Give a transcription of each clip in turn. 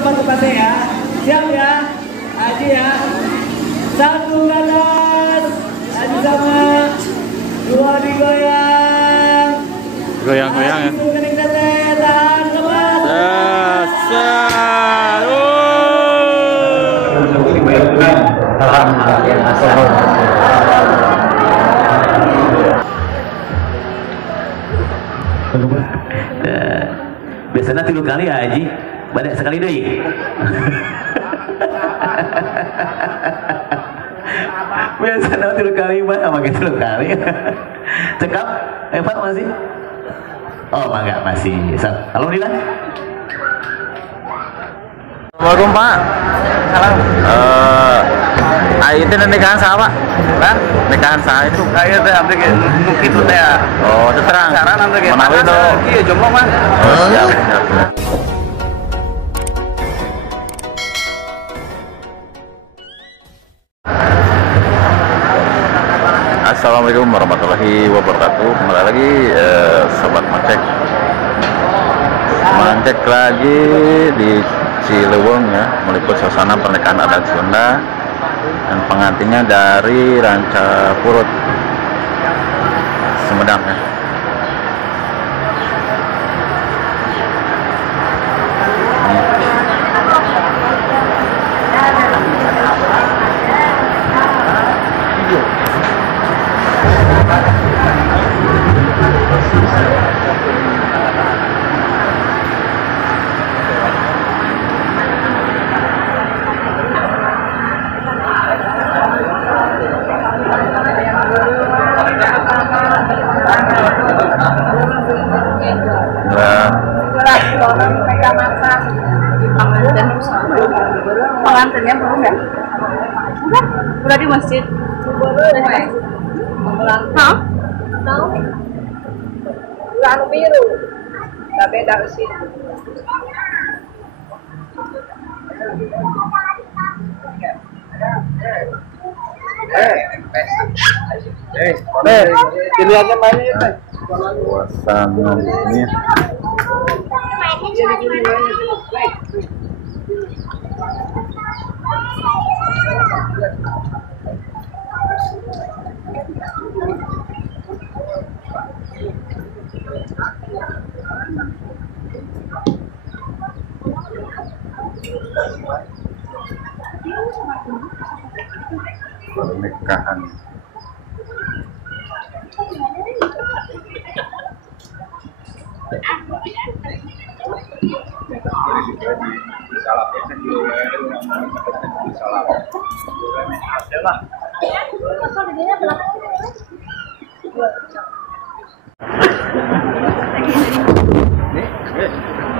depan tempatnya ya. Siap ya, Haji ya. Satu kanan, Haji sama. Dua digoyang. Goyang-goyang ya. Kening teteh, tahan kemas. Biasanya 3 kali ya Haji, badai sekali deh. Biasanya 3 kali mah makin 3 kali. Cekap, Evan masih? Oh enggak masih. Alhamdulillah. Assalamualaikum Pak. Salam. Itu nikahan sama Pak? Hah? Nikahan saya itu. Kayak teh abdi nuki tuh teh. Oh, itu terang. Saran abdi ge. Menawi itu. Iya, jomblo mah. Oh, siap. Assalamualaikum warahmatullahi wabarakatuh. Kembali lagi sobat Mancek lagi di Ciliwung ya, meliput suasana pernikahan adat Sunda dan pengantinnya dari Ranca Purut, Sumedang ya. Pengantinnya belum ya? Udah di masjid. Hah? Tahu? Lampu biru. Gak beda sih. Pilihannya mana ya? Suasana ini pernikahan.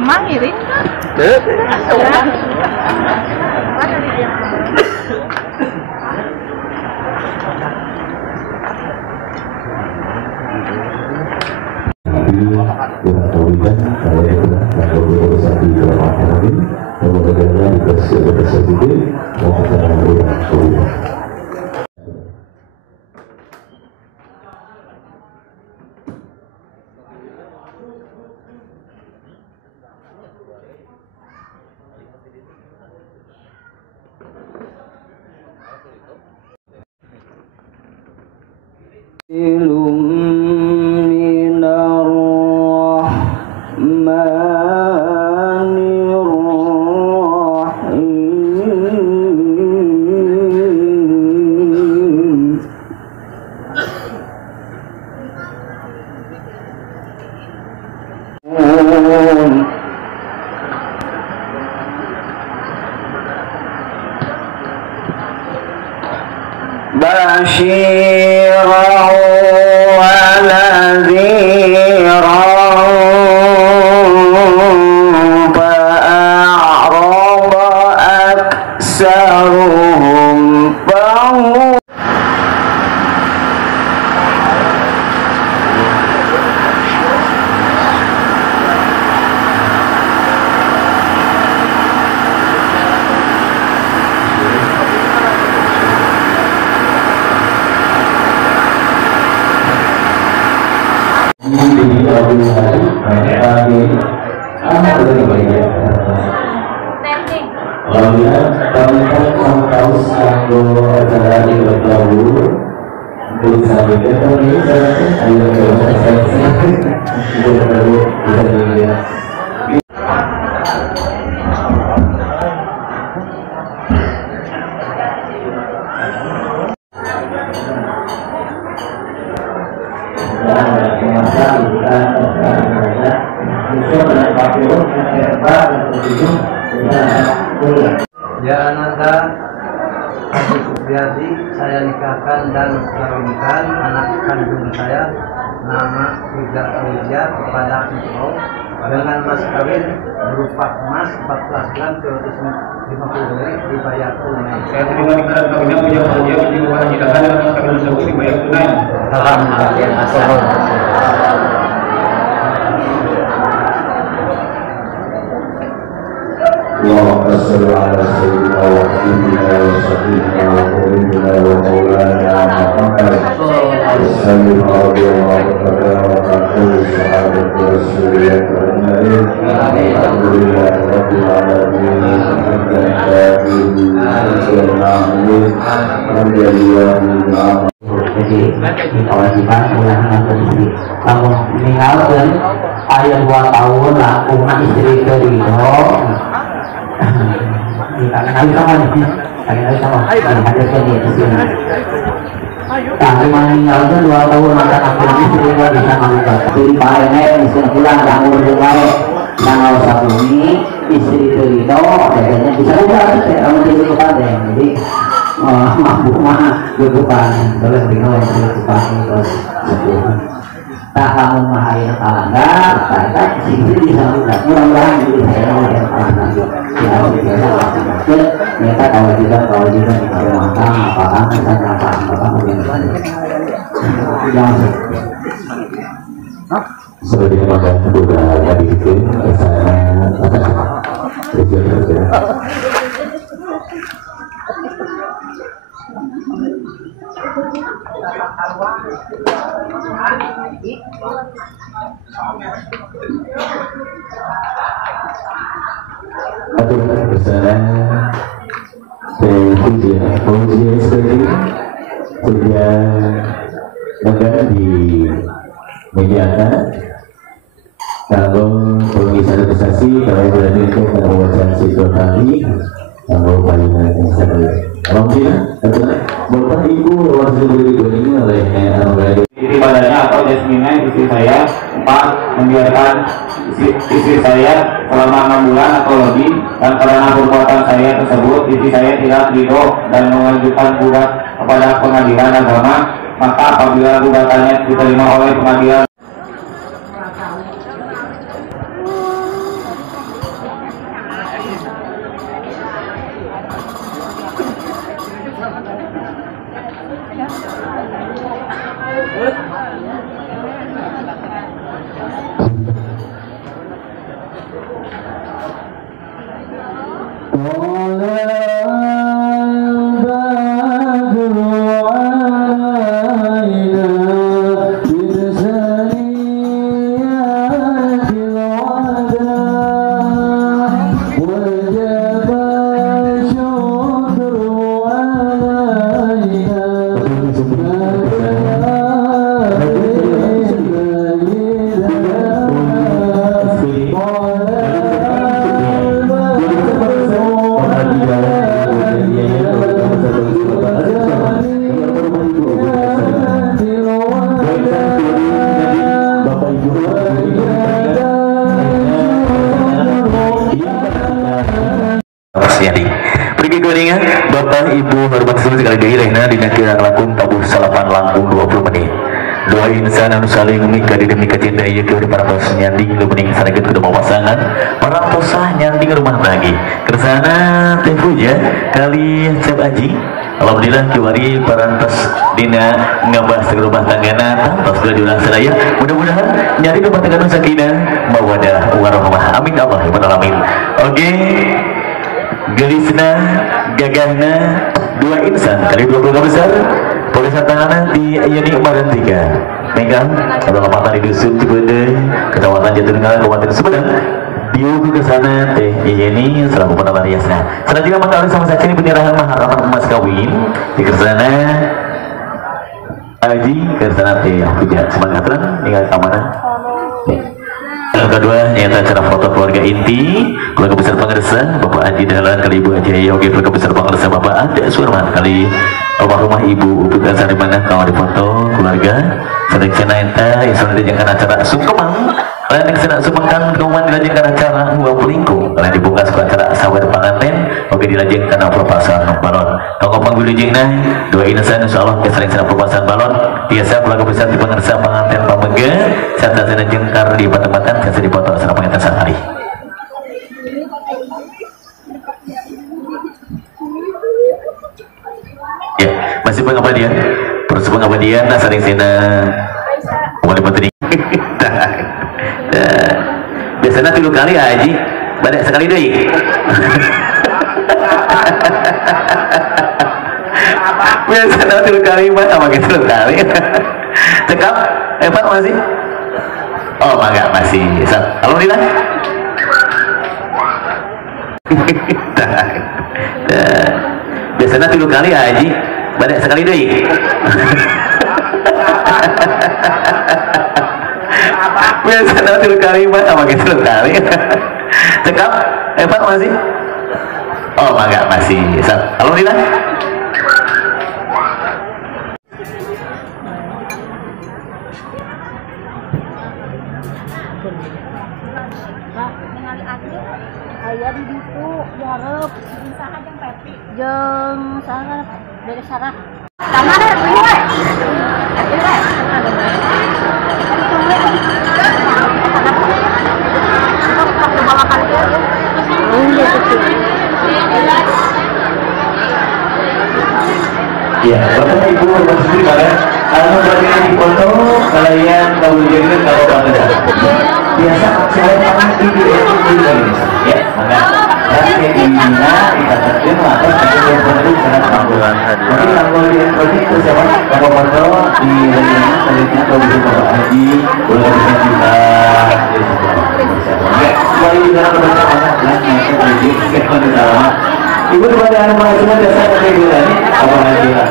Emang iring kan? بشيرا ونذيرا فأعرض أكثرهم فهم Alhamdulillah, kami tahu kanggo acara di Betawi. Untuk sahabat kami, ayo kita baru bisa dilihat. Ya Ananda Adi Supriyadi, saya nikahkan dan kawinkan anak kandung saya nama Rizal Aulia kepada engkau dengan mas kawin berupa emas 14 gram 250 gram dibayar tunai. Saya terima nikah dan kawinnya punya bahagia menjiwa nikahkan dan mas kawin tersebut dibayar tunai. Alhamdulillah. اللهم صل على سيدنا وحبيبنا وصديقنا وقريبنا ومولانا محمد وسلم رضي الله تعالى عن كل صحابة رسول الله أجمعين. الحمد لله رب العالمين حمدا شاكرا نعمين حمدا لله. Jadi kewajiban ulangan kondisi kamu meninggalkan ayah 2 tahun lah umat istri terido kali sama ada sini tapi meninggalkan 2 tahun maka aku istri bisa mengangkat jadi parennya bisa pulang tak ngurus baik dan kalau satu ini istri terido adanya bisa udah kamu jadi kepada jadi mampu mah kebukan boleh bingung kebukan terus tak kamu mahai kalanggar tak sini bisa mudah-mudahan jadi saya mau yang kalanggar ya biasa ternyata kalau juga di rumah tangga apakah misalnya apakah mungkin Sebagai teman sudah tadi itu saya aturan bersama pujian sekali sudah negara di media kalau pengisah prestasi kalau berada di kawasan situ tadi kalau paling yang saya alhamdulillah Bapak Ibu luar biasa ini oleh Istri badannya atau jasminnya istri saya 4 membiarkan istri saya selama 6 bulan atau lebih dan karena perbuatan saya tersebut istri saya tidak ridho dan mengajukan gugat kepada pengadilan agama maka apabila gugatannya diterima oleh pengadilan Bapak Ibu hormat sekali lagi Rehna dinakira lakung tabuh salapan langkung 20 menit doa insan anu saling menikah di demi kecinta iya ke para tos nyanding lu mending sareget kudu mau pasangan para tosah nyanding rumah lagi kersana tefu ya kali cep aji alhamdulillah kiwari parantos dina ngabahas rumah tanggana tos udah diulang sadaya mudah-mudahan nyari rumah tangga sakinah mawadah warahmah amin Allah ya alamin. Oke gelisna gagahna 2 insan kali 2 keluarga besar tulisan tanganna di Ayani Umaran 3 megang kalau lamatan di dusun Cibede kecamatan Jatinegara Kabupaten Sumedang Yuk ke sana teh Yeni selaku penambah riasnya. Selanjutnya mengawali sama saja ini penyerahan mahar emas kawin di kesana Haji ke sana teh tidak semangat tinggal keamanan. Yang kedua nyata acara foto keluarga inti keluarga besar Pangersa Bapak Haji Dahlan kali Ibu Haji Yogi keluarga besar Pangersa Bapak Ade Surman kali almarhumah Ibu Uput Asari mana kalau di foto keluarga sedang cina enta yang dilanjutkan acara sungkemang kalian yang sedang sumangkan keumuman dilanjutkan acara dua pelingkung kalian dibuka sebuah acara sawer panganten oke dilanjutkan perpasangan balon toko panggul jengna dua inasan insyaallah kesering sedang perpasangan balon biasa keluarga besar di Pangersa panganten pamege serta sedang jengkar di batang-batang saya di foto asal pengetasan hari. Ya, masih pengabadian, proses pengabadian, saling sena, mulai penting. Biasanya 3 kali Haji, banyak sekali deh. Biasanya 3 kali, sama gitu 3 kali. Cekap, Pak masih? Oh, enggak masih. Alhamdulillah. Biasanya 3 kali Haji, banyak sekali deh. Biasanya 3 kali, sama gitu 3 kali. Cekap, Pak masih? Oh, enggak masih. Alhamdulillah. Ayah di situ diharap usaha jeung Pepi jeung sarah dari sarah sama ada gue ya, Bapak Ibu bersih kalian anu bagian di foto kalian tahu jadi kalau bangga biasa saya pakai di ya maka tapi di mana kita terjun atau kita berdiri sangat panggilan jadi kalau di itu siapa kalau foto di bagian selanjutnya kalau bisa Bapak Haji boleh bisa kita ya kembali dalam bersama lagi kita bersama Ibu kepada anak mahasiswa dasar kemudian apa lagi lah.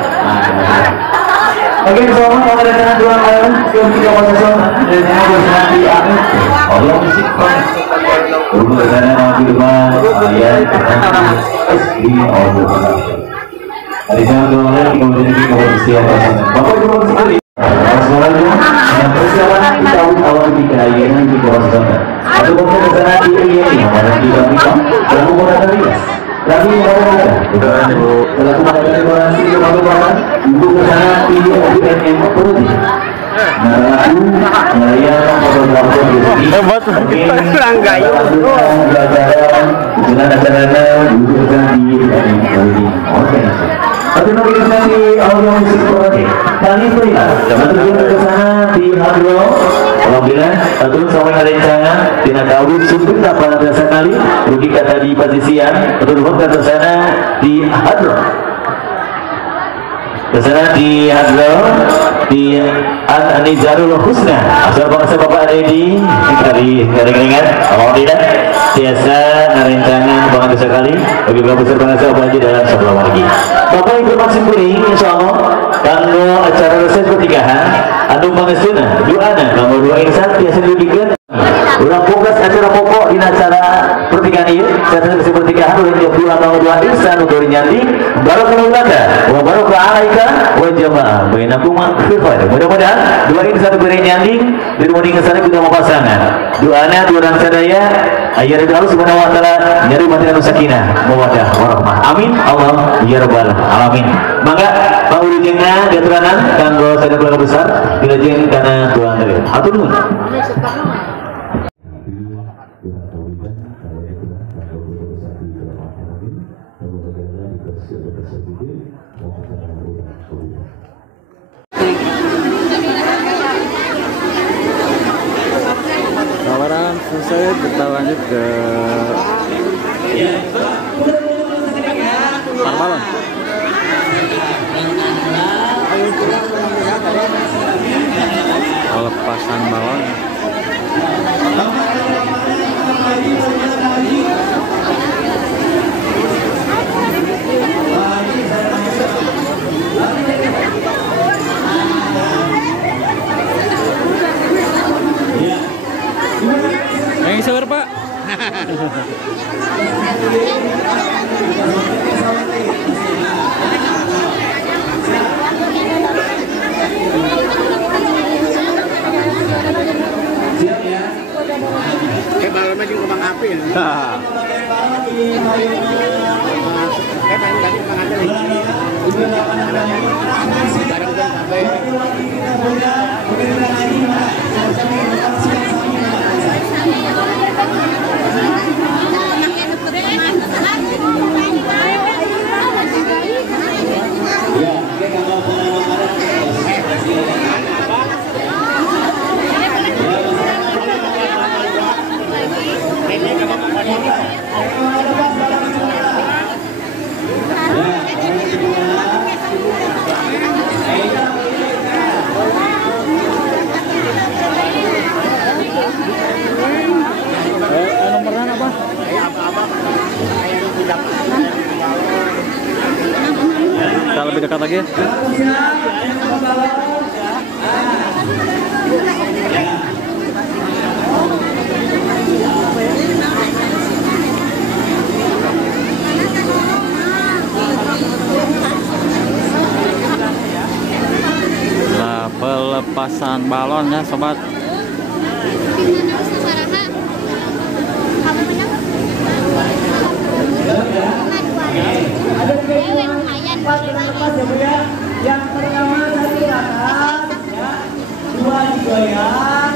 Oke, bersama kalau ada tanah 2 malam, yang 3 posisi dan yang bersama di akhir. Allah musik pun. Dulu sana mau di rumah, ayat di Allah. Dari sana 2 malam kemudian di posisi yang bersama. Bapak Ibu sekali. Semuanya yang persiapan kita awal ketika yang di posisi. Atau mungkin sana di ini, mana di dalam kamu mau datang lagi setelah dekorasi ibu kesana pilih OBNM Putih melayan fotografer dengan acara Tapi nanti nanti audio musik promosi. Kali itu ya, terjun ke sana di Hadro. Alhamdulillah, terus sampai ada jangan tidak tahu sudah pada dasar kali. Rugi kata di posisian, terus ke sana di Hadro. Ke sana di Hadro di An-Nizarul Husna. Asal bangsa Bapak Dedi dari keringat. Alhamdulillah, biasa narencangan banget sekali. Bagi Bapak besar bangsa Bapak Haji dalam sebelum lagi. Bapak informasi kuning, insyaallah kanggo acara resep pernikahan anu pangeustuna doana kanggo doa insan biasa dibikin ulang fokus acara pokok di acara pernikahan ieu acara resep pernikahan ulah bulan kanggo doa insan untuk nyandi barakallahu laka wa baraka alaika wa jamaah bainakum fi khair. Mudah-mudahan doa insan beri nyandi dan mending kesana kita mau pasangan doana dua sadaya ayat dari Allah Subhanahu wa taala nyari mati sakinah mawaddah warahmah. Amin Allah ya rabbal alamin. Mangga pangurujengna diaturanan kanggo sadaya keluarga besar dilajeng kana tuan tadi. Atur nuhun. Tawaran selesai, kita lanjut ke Parmalon. Pelepasan balon. Yang sabar Pak. Kayak balonnya juga kembang api ya. Kayak main tadi kembang api Nomornya apa? Kita lebih dekat lagi. Nah, pelepasan balon ya sobat. Yang pertama satu atas, ya, dua digoyang,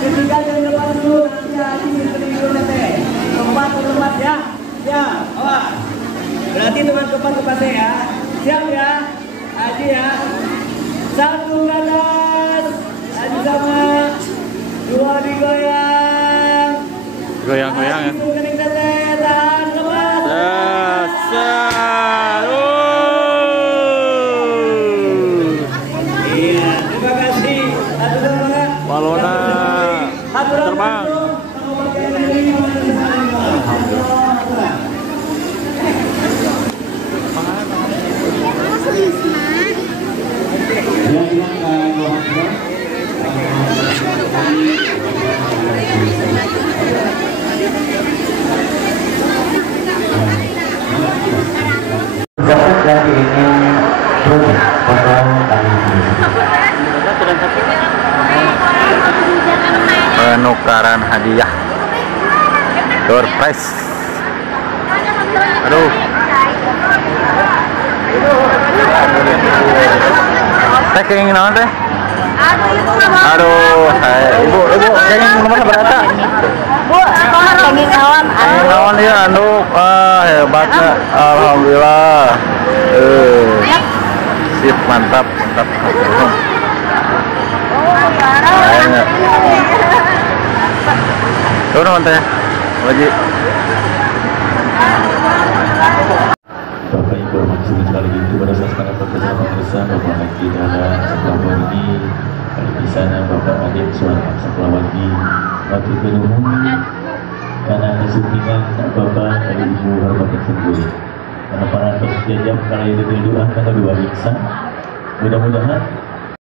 ketiga dari depan dulu, nanti hati dulu nanti, keempat ya, ya, awas. Berarti teman keempat ya, siap ya, Haji ya, satu ke atas, Haji sama, dua digoyang, Goyang-goyang ya. kening teteh, tahan lepas. Balona terbang. Jadi ini Penukaran hadiah door prize. Aduh. Teh kenging naon teh? Aduh, ibu kenging nomor berapa? Bu, sekolah kenging naon? Naon ya anu hebatnya. Alhamdulillah. Sip, mantap. Kayaknya. Tuh naon teh? Wajib. Bapak Ibu maksud sekali itu pada saat sekarang bersama Bapak Haji Dana Sekolawagi, di sana Bapak Adik Suara Sekolawagi, Wakil Ketua karena kesukingan Bapak dari Ibu Hormat tersebut. Karena para peserta kali ini doa kedua insan, mudah-mudahan